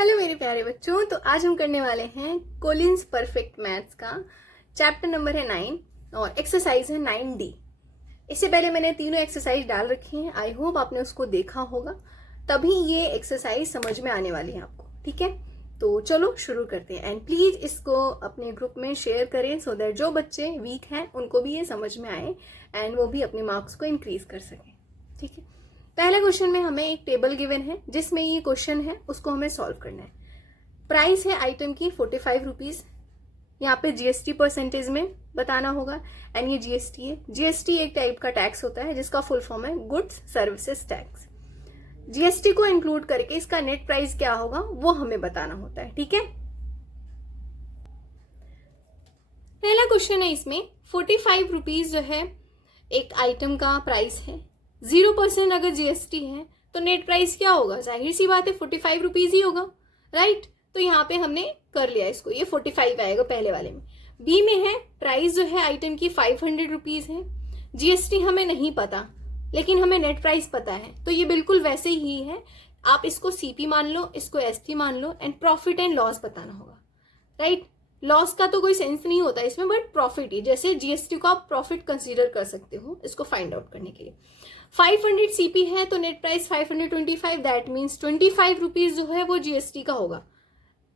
Hello मेरे प्यारे बच्चों। तो आज हम करने वाले हैं कोलिन्स परफेक्ट मैथ्स का चैप्टर नंबर है 9 और एक्सरसाइज है 9D। इससे पहले मैंने तीनों एक्सरसाइज डाल रखी हैं। आई होप आपने उसको देखा होगा, तभी ये एक्सरसाइज समझ में आने वाली है आपको। ठीक है, तो चलो शुरू करते हैं। एंड प्लीज इसको अपने ग्रुप में शेयर करें सो दैट जो बच्चे वीक हैं उनको भी ये समझ में आए एंड वो भी अपने मार्क्स को इंक्रीज कर सकें। ठीक है, पहले क्वेश्चन में हमें एक टेबल गिवन है जिसमें ये क्वेश्चन है, उसको हमें सॉल्व करना है। प्राइस है आइटम की 45 रुपीज। यहाँ पे जीएसटी परसेंटेज में बताना होगा एंड ये जीएसटी है। जीएसटी एक टाइप का टैक्स होता है जिसका फुल फॉर्म है गुड्स सर्विसेज टैक्स। जीएसटी को इंक्लूड करके इसका नेट प्राइस क्या होगा वो हमें बताना होता है। ठीक है, पहला क्वेश्चन है इसमें 45 रुपीज जो है एक आइटम का प्राइस है। 0% अगर जीएसटी है तो नेट प्राइस क्या होगा? जाहिर सी बात है 45 रुपीज ही होगा, राइट। तो यहाँ पे हमने कर लिया इसको, ये 45 आएगा पहले वाले में। बी में है प्राइस जो है आइटम की 500 रुपीज है। जीएसटी हमें नहीं पता लेकिन हमें नेट प्राइस पता है, तो ये बिल्कुल वैसे ही है। आप इसको सीपी मान लो, इसको एसपी मान लो एंड प्रॉफिट एंड लॉस बताना होगा, राइट। लॉस का तो कोई सेंस नहीं होता इसमें, बट प्रॉफिट ही, जैसे जीएसटी को आप प्रॉफिट कंसीडर कर सकते हो इसको फाइंड आउट करने के लिए। 500 सीपी है तो net price 525, that means 25 rupees जो है वो जीएसटी का होगा।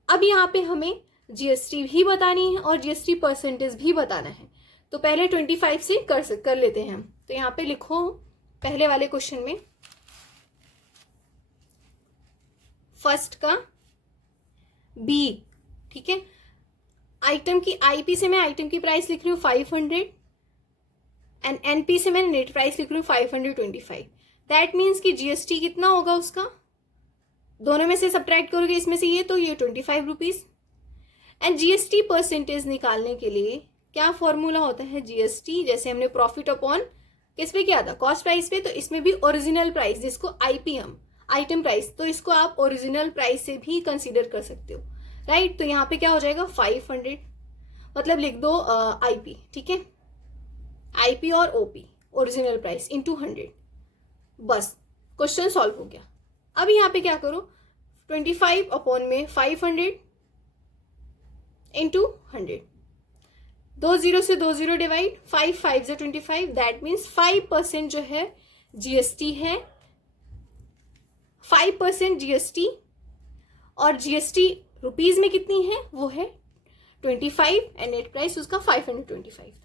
अब यहाँ पे हमें जीएसटी भी बतानी है और जीएसटी परसेंटेज भी बताना है, तो पहले 25 से कर लेते हैं हम। तो यहाँ पे लिखो पहले वाले क्वेश्चन में फर्स्ट का बी। ठीक है, आइटम की आईपी से मैं आइटम की प्राइस लिख रही हूँ 500 एंड एनपी से मैं नेट प्राइस लिख रही हूँ 525। दैट मीन्स कि जीएसटी कितना होगा उसका, दोनों में से सब्ट्रैक्ट करोगे इसमें से ये, तो ये 25 रुपीज। एंड जीएसटी परसेंटेज निकालने के लिए क्या फॉर्मूला होता है? जीएसटी जैसे हमने प्रॉफिट अपॉन किस पे किया था? कॉस्ट प्राइस पे। तो इसमें भी ओरिजिनल प्राइस, जिसको आईपी हम आइटम प्राइस, तो इसको आप ओरिजिनल प्राइस से भी कंसीडर कर सकते हो, राइट। तो यहाँ पे क्या हो जाएगा 500, मतलब लिख दो आईपी। ठीक है, आईपी और ओपी ओरिजिनल प्राइस इनटू 100, बस क्वेश्चन सॉल्व हो गया। अब यहाँ पे क्या करो, 25 अपॉन में 500 इंटू 100, 2 0 से 2 0 डिवाइड, 5 5 से 25, दैट मीन्स 5% जो है जीएसटी है। 5% जीएसटी, और जीएसटी रुपीज में कितनी है? वो है 25 एंड नेट प्राइस उसका 525 था।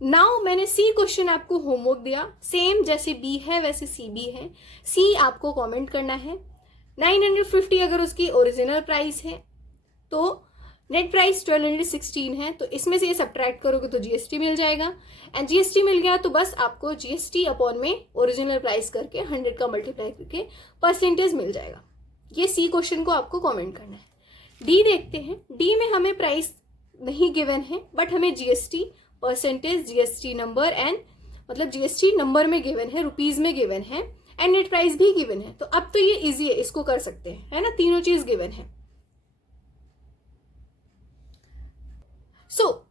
नाउ मैंने सी क्वेश्चन आपको होमवर्क दिया, सेम जैसे बी है वैसे सी भी है। सी आपको कमेंट करना है। 950 अगर उसकी ओरिजिनल प्राइस है तो नेट प्राइस 1216 है, तो इसमें से ये सब्ट्रैक्ट करोगे तो जीएसटी मिल जाएगा। एंड जीएसटी मिल गया तो बस आपको जीएसटी अपॉन में ओरिजिनल प्राइस करके 100 का मल्टीप्लाई करके परसेंटेज मिल जाएगा। ये सी क्वेश्चन को आपको कमेंट करना है। डी देखते हैं। डी में हमें प्राइस नहीं गिवन है बट हमें GST percentage, GST number and मतलब जीएसटी नंबर में गिवन है, रुपीज में गिवन है एंड नेट प्राइस भी गिवन है। तो अब तो ये इजी है, इसको कर सकते हैं, है ना, तीनों चीज गिवन है।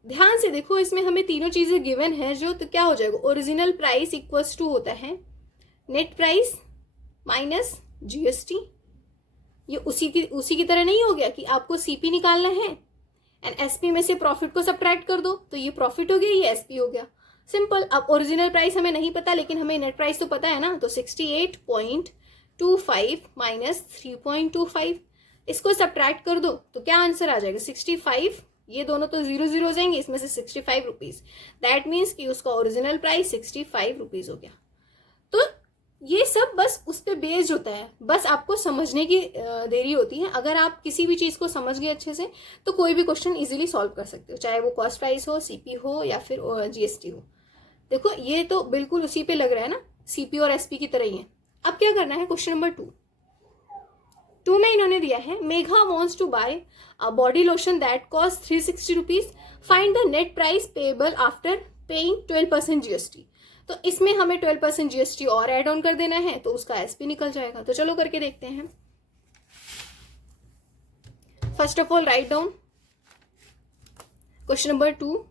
ध्यान से देखो, इसमें हमें तीनों चीजें गिवन है जो, तो क्या हो जाएगा, ओरिजिनल प्राइस इक्वल्स टू होता है नेट प्राइस माइनस जीएसटी। ये उसी की तरह नहीं हो गया कि आपको सीपी निकालना है एंड एसपी में से प्रॉफिट को सब्ट्रैक्ट कर दो, तो ये प्रॉफिट हो गया, ये एसपी हो गया, सिंपल। अब ओरिजिनल प्राइस हमें नहीं पता लेकिन हमें नेट प्राइस तो पता है ना, तो 68.25 माइनस 3.25, इसको सब्ट्रैक्ट कर दो तो क्या आंसर आ जाएगा 65। ये दोनों तो 0 0 हो जाएंगे, इसमें से 65 रुपीज, दैट मीन्स कि उसका ओरिजिनल प्राइस 65 रुपीज हो गया। तो ये सब बस उस पर बेस्ड होता है, बस आपको समझने की देरी होती है। अगर आप किसी भी चीज को समझ गए अच्छे से तो कोई भी क्वेश्चन इजीली सॉल्व कर सकते हो, चाहे वो कॉस्ट प्राइस हो, सीपी हो या फिर जीएसटी हो। देखो ये तो बिल्कुल उसी पे लग रहा है ना, सीपी और एसपी की तरह ही है। अब क्या करना है, क्वेश्चन नंबर 2 में इन्होंने दिया है Megha wants to buy a body lotion that cost 360 rupees, find the net price payable after paying 12% GST. तो इसमें हमें 12% जीएसटी और ऐड ऑन कर देना है तो उसका एसपी निकल जाएगा। तो चलो करके देखते हैं। First of all write down question number 2।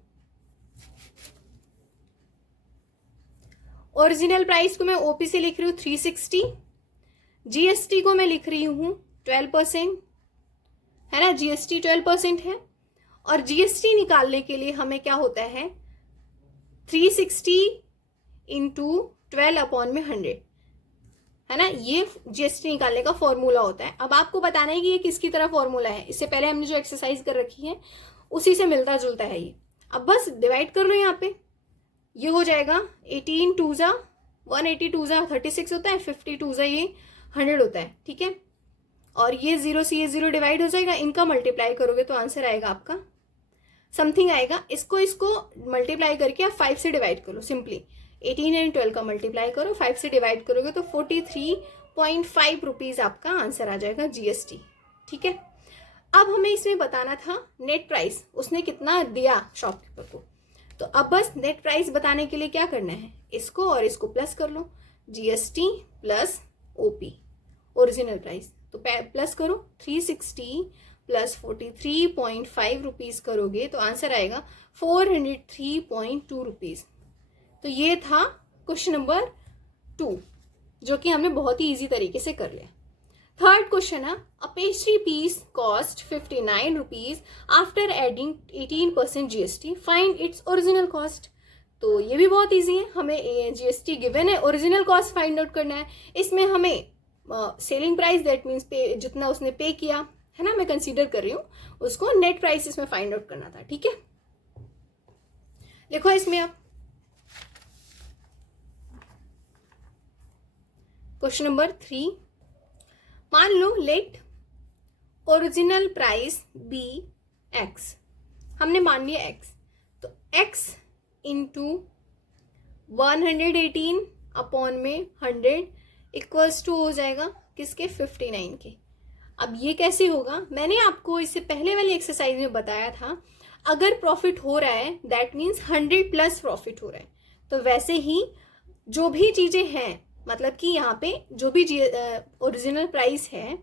Original price को मैं ओपी से लिख रही हूँ 360, जीएसटी को मैं लिख रही हूँ 12%, है ना, जीएसटी 12% है, और जीएसटी निकालने के लिए हमें क्या होता है 360 इंटू 12/100, है ना, ये जीएसटी निकालने का फॉर्मूला होता है। अब आपको बताना है कि ये किसकी तरह फॉर्मूला है, इससे पहले हमने जो एक्सरसाइज कर रखी है उसी से मिलता जुलता है ये। अब बस डिवाइड कर लो यहाँ पे, ये हो जाएगा 18 2 जा 180 2 जा 36 होता है, 50 2 जा ये 100 होता है, ठीक है। और ये 0 से ये 0 डिवाइड हो जाएगा, इनका मल्टीप्लाई करोगे तो आंसर आएगा आपका समथिंग आएगा। इसको मल्टीप्लाई करके आप 5 से डिवाइड करो, सिंपली 18 एंड 12 का मल्टीप्लाई करो, 5 से डिवाइड करोगे तो 43.5 रुपीज आपका आंसर आ जाएगा जीएसटी, ठीक है। अब हमें इसमें बताना था नेट प्राइस उसने कितना दिया शॉपकीपर को, तो अब बस नेट प्राइस बताने के लिए क्या करना है, इसको और इसको प्लस कर लो, GST plus OP original price, तो प्लस करो 360 प्लस 43.5 रुपीज करोगे तो आंसर आएगा 403.2 रुपीज। तो ये था क्वेश्चन नंबर 2 जो कि हमने बहुत ही इजी तरीके से कर लिया। थर्ड क्वेश्चन है, a pastry piece cost 59 rupees after adding 18% GST, find its original cost. तो ये भी बहुत इजी है, हमें जीएसटी गिवन है, ओरिजिनल कॉस्ट फाइंड आउट करना है। इसमें हमें सेलिंग प्राइस दैट मीन्स पे जितना उसने पे किया है ना, मैं कंसीडर कर रही हूँ उसको, नेट प्राइस इसमें फाइंड आउट करना था, ठीक है। देखो इसमें आप क्वेश्चन नंबर 3, मान लो let original price be x, हमने मान लिया एक्स, तो एक्स इंटू 118 अपॉन में 100 इक्वल्स टू हो जाएगा किसके 59 के। अब ये कैसे होगा, मैंने आपको इससे पहले वाली एक्सरसाइज में बताया था, अगर प्रॉफिट हो रहा है दैट मीन्स 100 प्लस प्रॉफिट हो रहा है, तो वैसे ही जो भी चीजें हैं, मतलब कि यहाँ पे जो भी ओरिजिनल प्राइस है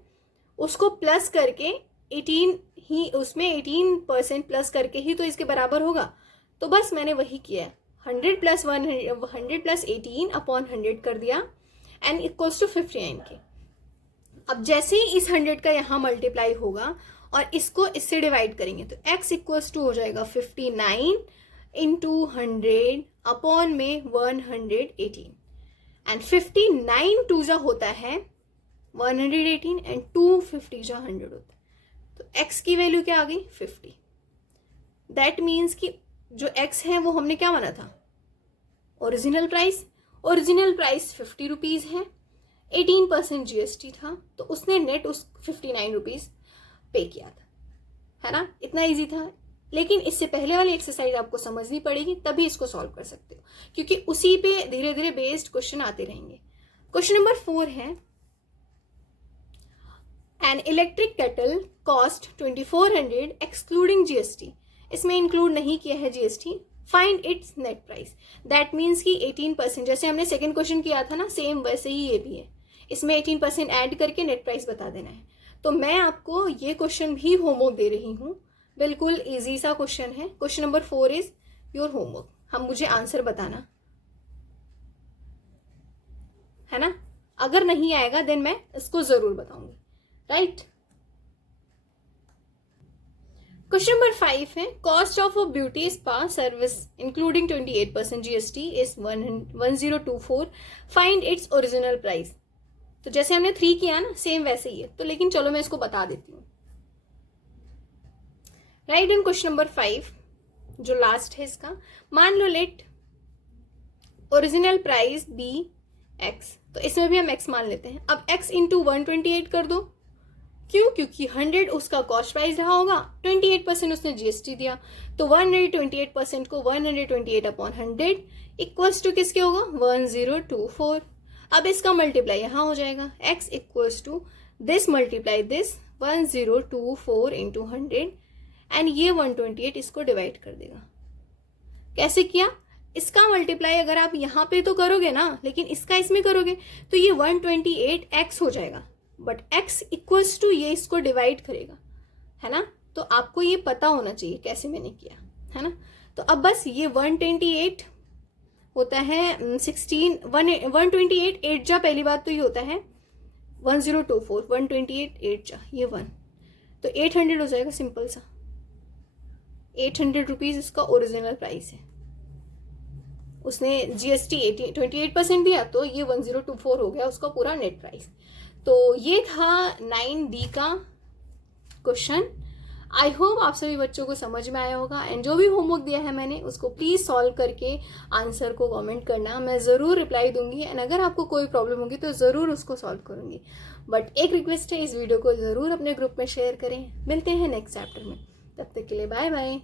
उसको प्लस करके 18 ही, उसमें 18% प्लस करके ही तो इसके बराबर होगा। तो बस मैंने वही किया है, 100 प्लस 18 अपॉन 100 कर दिया एंड इक्वल्स टू 59 के। अब जैसे ही इस 100 का यहाँ मल्टीप्लाई होगा और इसको इससे डिवाइड करेंगे तो x इक्वल्स टू हो जाएगा 59 इंटू 100 अपॉन में 118 एंड 59 टू जा होता है 118 एंड 250 जा 100 होता है, तो x की वैल्यू क्या आ गई 50। दैट मीन्स कि जो x है वो हमने क्या माना था original price, original price 50 rupees है, 18% जीएसटी था, तो उसने नेट उस 59 रुपीज पे किया था, है ना, इतना इजी था। लेकिन इससे पहले वाली एक्सरसाइज आपको समझनी पड़ेगी तभी इसको सॉल्व कर सकते हो, क्योंकि उसी पे धीरे धीरे बेस्ड क्वेश्चन आते रहेंगे। क्वेश्चन नंबर 4 है, an electric kettle cost 2400 excluding GST, इसमें इंक्लूड नहीं किया है GST, find it's net price. That means कि 18%, जैसे हमने सेकेंड क्वेश्चन किया था ना, सेम वैसे ही ये भी है, इसमें 18% ऐड करके नेट प्राइस बता देना है। तो मैं आपको ये क्वेश्चन भी होमवर्क दे रही हूँ, बिल्कुल इजी सा क्वेश्चन है। Question number 4 is your homework, हम मुझे आंसर बताना है ना, अगर नहीं आएगा देन मैं इसको जरूर बताऊंगी, राइट। क्वेश्चन नंबर 5 है, cost of a beauty spa service including 28% GST is 1024, find its original price. तो जैसे हमने 3 किया ना, सेम वैसे ही है, तो लेकिन चलो मैं इसको बता देती हूँ। राइट इन क्वेश्चन नंबर 5 जो लास्ट है इसका, मान लो let original price be x, तो इसमें भी हम एक्स मान लेते हैं। अब एक्स इंटू 128 कर दो, क्यों, क्योंकि 100 उसका कॉस्ट प्राइस रहा होगा, 28% उसने जीएसटी दिया, तो 128% को 128 अपॉन 100 इक्वल्स टू किसके होगा 1024। अब इसका मल्टीप्लाई यहाँ हो जाएगा, x equals to this multiply this 1024 into 100 and ये 128 इसको डिवाइड कर देगा। कैसे किया, इसका मल्टीप्लाई अगर आप यहाँ पे तो करोगे ना, लेकिन इसका इसमें करोगे तो ये 128x हो जाएगा, बट x इक्वल्स टू ये इसको डिवाइड करेगा, है ना। तो आपको ये पता होना चाहिए कैसे मैंने किया, है ना। तो अब बस ये 128 होता है 16 128 8 जा, पहली बात तो ये होता है 1024, 128 8 जा ये 1, तो 800 हो जाएगा, सिंपल सा। 800 रुपीज़ इसका ओरिजिनल प्राइस है। उसने GST 28% दिया, तो ये 1024 हो गया उसका पूरा नेट प्राइस। तो ये था 9D का क्वेश्चन। आई होप आप सभी बच्चों को समझ में आया होगा। एंड जो भी होमवर्क दिया है मैंने, उसको प्लीज़ सॉल्व करके आंसर को कमेंट करना, मैं ज़रूर रिप्लाई दूंगी। एंड अगर आपको कोई प्रॉब्लम होगी तो ज़रूर उसको सॉल्व करूंगी। बट एक रिक्वेस्ट है, इस वीडियो को ज़रूर अपने ग्रुप में शेयर करें। मिलते हैं नेक्स्ट चैप्टर में, तब तक के लिए बाय बाय।